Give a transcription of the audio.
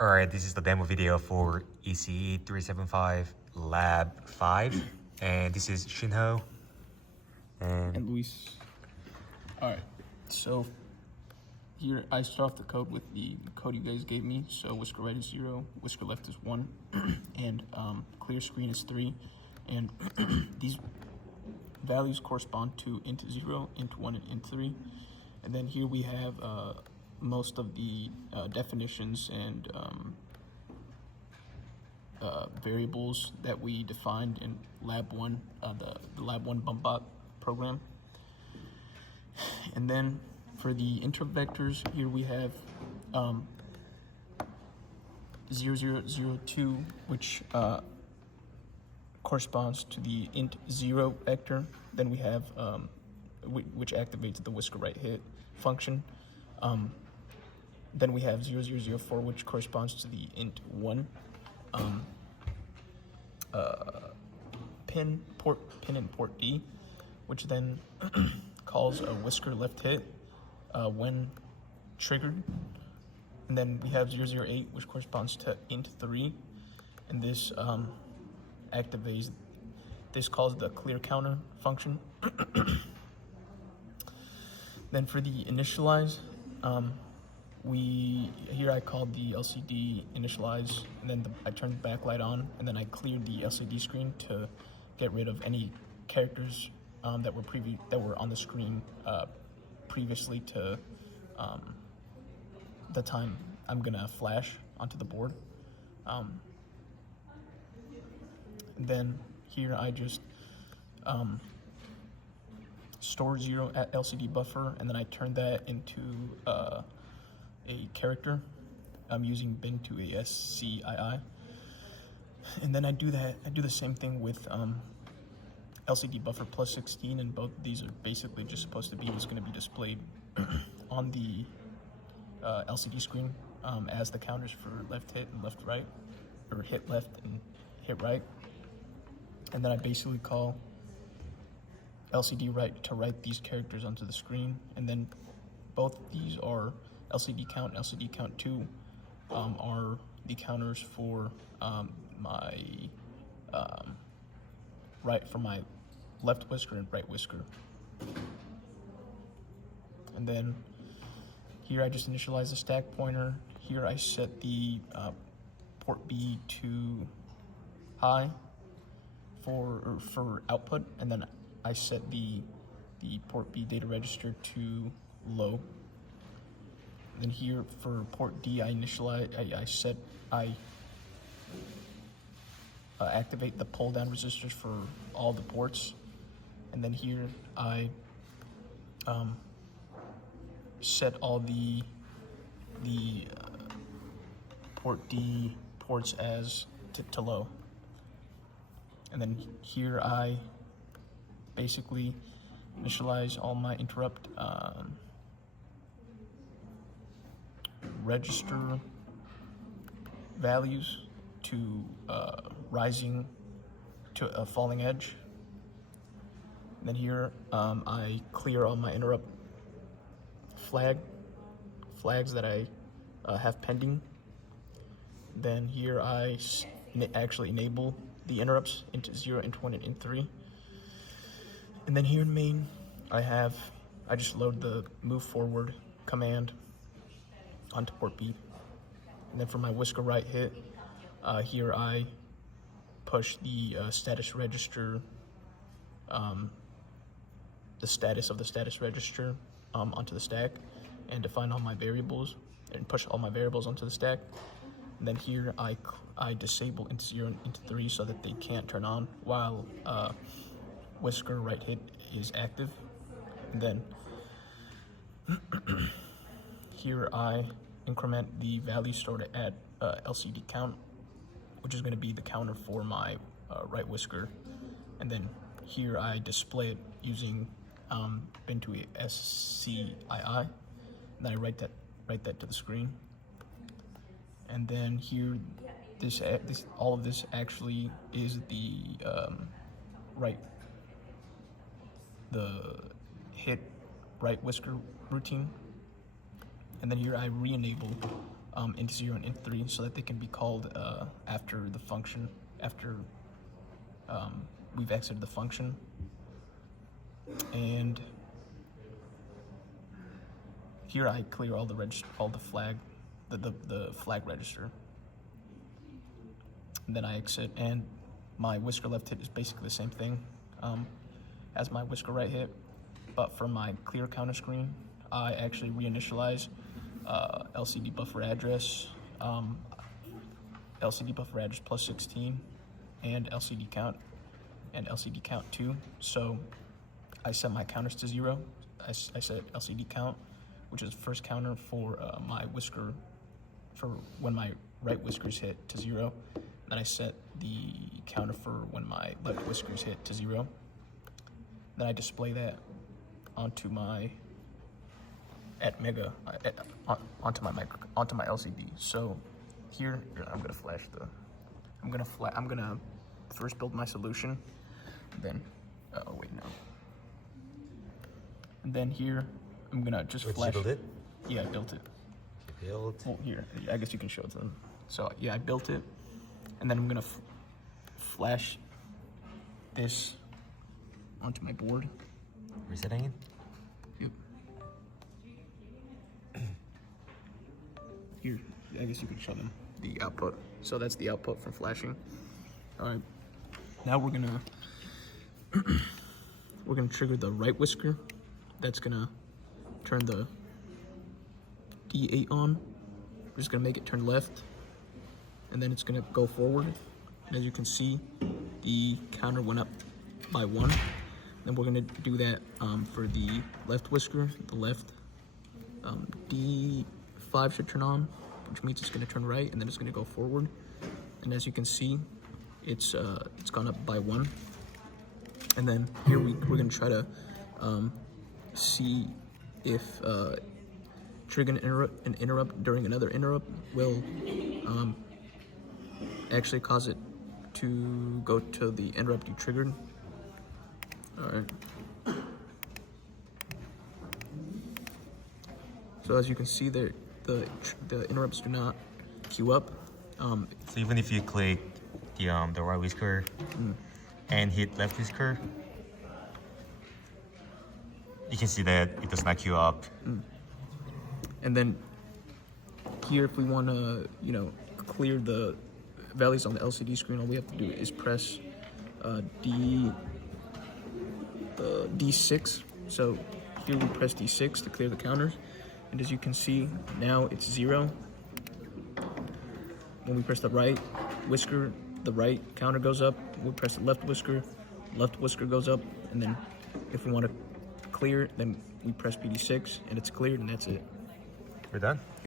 Alright, this is the demo video for ECE 375 Lab 5, and this is Shinho. And Luis. Alright, so here I start off the code with the code you guys gave me. So whisker right is 0, whisker left is 1, and clear screen is 3. And these values correspond to int 0, int 1, and int 3. And then here we have most of the definitions and variables that we defined in Lab 1, the Lab 1 BumpBot program. And then for the interrupt vectors, here we have 0002, which corresponds to the int 0 vector. Then we have which activates the whisker right hit function. Then we have 0004, which corresponds to the int 1 pin and port D, which then calls a whisker left hit when triggered. And then we have 008, which corresponds to int 3, and this activates, this calls the clear counter function. Then for the initialize, here I called the LCD initialize, and then I turned the backlight on, and then I cleared the LCD screen to get rid of any characters that were on the screen previously to the time I'm gonna flash onto the board. And then here I just store 0 at LCD buffer, and then I turn that into a character. I'm using bin to a SCII, and then I do the same thing with LCD buffer plus 16, and both of these are basically just supposed to be what's going to be displayed on the LCD screen as the counters for left hit and left right, or hit left and hit right. And then I basically call LCD right to write these characters onto the screen, and then both of these are LCD count and LCD count 2 are the counters for my left whisker and right whisker. And then here I just initialize the stack pointer. Here I set the port B to high for output, and then I set the port B data register to low. Then here for port D, I activate the pull down resistors for all the ports, and then here I set all the port D ports as to low. And then here I basically initialize all my interrupt register values to rising to a falling edge. And then here I clear all my interrupt flags that I have pending. Then here I actually enable the interrupts into 0, int 1, and int 3. And then here in main, I just load the move forward command onto port B. And then for my whisker right hit, here I push the status register, the status of the status register onto the stack, and define all my variables and push all my variables onto the stack. And then here I disable int 0 and int 3 so that they can't turn on while whisker right hit is active. And then here I increment the value stored at LCD count, which is going to be the counter for my right whisker. And then here I display it using bin to a SCII, and then I write that to the screen. And then here, all of this actually is the hit right whisker routine. And then here I re-enable int 0 and int 3 so that they can be called after the function, after we've exited the function. And here I clear all the flag, the flag register. And then I exit, and my whisker left hit is basically the same thing as my whisker right hit, but for my clear counter screen, I actually reinitialize LCD buffer address, LCD buffer address plus 16, and LCD count, and LCD count 2. So I set my counters to 0. I set LCD count, which is the first counter for my whisker, for when my right whiskers hit, to 0. Then I set the counter for when my left whiskers hit to 0. Then I display that onto my onto my LCD. So here I'm gonna first build my solution. Then and then here I'm gonna just flash. Did you build it? Yeah, I built it. Build. Well, here, I guess you can show it to them. So yeah, I built it, and then I'm gonna flash this onto my board. Resetting it. Yep. Here, I guess you can show them the output. So that's the output from flashing. All right. Now we're gonna trigger the right whisker. That's gonna turn the D8 on. We're just gonna make it turn left, and then it's gonna go forward. And as you can see, the counter went up by 1. Then we're gonna do that for the left whisker. The left D5 should turn on, which means it's gonna turn right, and then it's gonna go forward. And as you can see, it's gone up by 1. And then here we're gonna try to see if triggering an interrupt during another interrupt will actually cause it to go to the interrupt you triggered. Alright. So as you can see, the interrupts do not queue up. So even if you click the right whisker and hit left whisker, you can see that it does not queue up. And then here, if we want to, clear the values on the LCD screen, all we have to do is press D6. So here we press D6 to clear the counters. And as you can see, now it's 0. When we press the right whisker, the right counter goes up. We press the left whisker goes up. And then if we want to clear, then we press PD6 and it's cleared, and that's it. We're done.